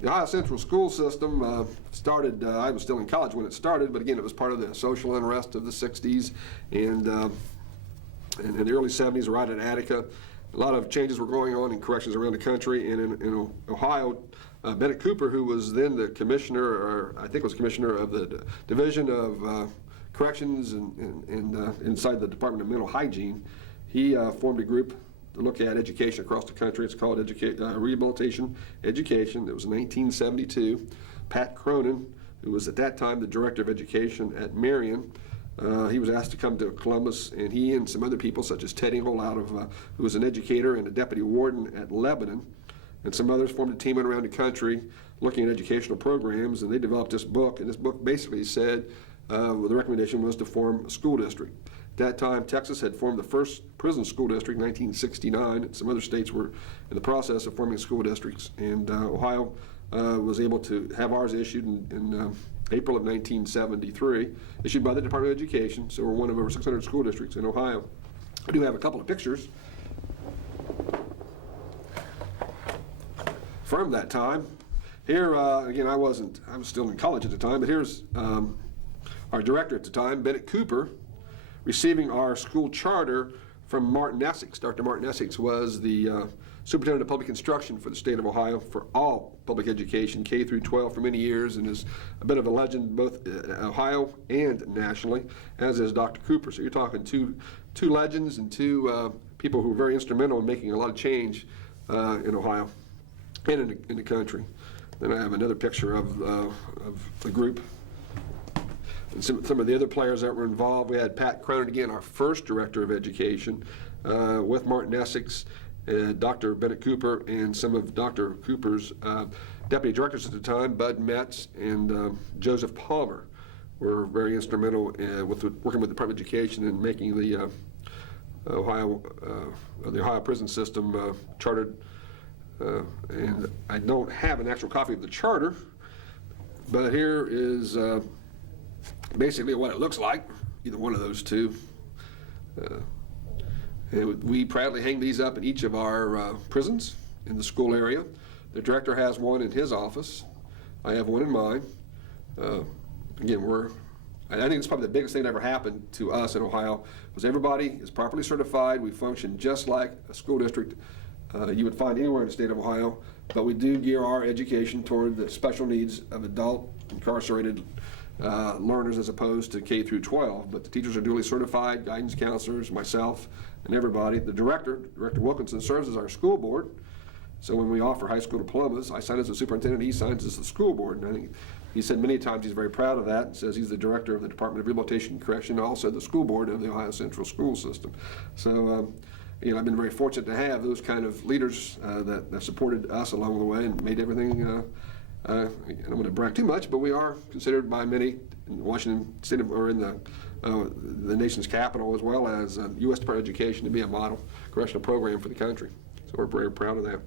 The Ohio Central school system started, I was still in college when it started, but again, it was part of the social unrest of the 60s and in the early 70s, right at Attica. A lot of changes were going on in corrections around the country, and in Ohio, Bennett Cooper, who was then the commissioner, or I think was commissioner of the Division of Corrections and inside the Department of Mental Hygiene, he formed a group to look at education across the country. It's called Rehabilitation Education. It was in 1972. Pat Cronin, who was at that time the director of education at Marion, he was asked to come to Columbus, and he and some other people, such as Ted Engel, who was an educator and a deputy warden at Lebanon, and some others, formed a team went around the country looking at educational programs, and they developed this book. And this book basically said the recommendation was to form a school district. At that time, Texas had formed the first prison school district in 1969, and some other states were in the process of forming school districts. And Ohio was able to have ours issued in April of 1973, issued by the Department of Education. So we're one of over 600 school districts in Ohio. I do have a couple of pictures from that time. Here, again, I was still in college at the time, but here's our director at the time, Bennett Cooper, receiving our school charter from Martin Essex. Dr. Martin Essex was the superintendent of public instruction for the state of Ohio for all public education, K through 12, for many years, and is a bit of a legend both Ohio and nationally, as is Dr. Cooper. So you're talking two legends and two people who were very instrumental in making a lot of change in Ohio and in the country. Then I have another picture of the group. And some of the other players that were involved. We had Pat Cronin, again, our first director of education, with Martin Essex, Dr. Bennett Cooper, and some of Dr. Cooper's deputy directors at the time, Bud Metz and Joseph Palmer, were very instrumental with working with the Department of Education in making the Ohio prison system chartered. And I don't have an actual copy of the charter, but here is basically what it looks like, either one of those two. We proudly hang these up in each of our prisons in the school area. The director has one in his office. I have one in mine. Again, I think it's probably the biggest thing that ever happened to us in Ohio, was everybody is properly certified. We function just like a school district you would find anywhere in the state of Ohio, but we do gear our education toward the special needs of adult incarcerated learners as opposed to K through 12. But the teachers are duly certified, guidance counselors, myself, and everybody. The Director Wilkinson, serves as our school board. So when we offer high school diplomas, I sign as the superintendent, he signs as the school board. And I think he said many times he's very proud of that, and says he's the director of the Department of Rehabilitation and Correction, and also the school board of the Ohio Central School System. So I've been very fortunate to have those kind of leaders that supported us along the way and made everything, I don't want to brag too much, but we are considered by many in Washington State, or in the nation's capital, as well as U.S. Department of Education, to be a model correctional program for the country. So we're very proud of that.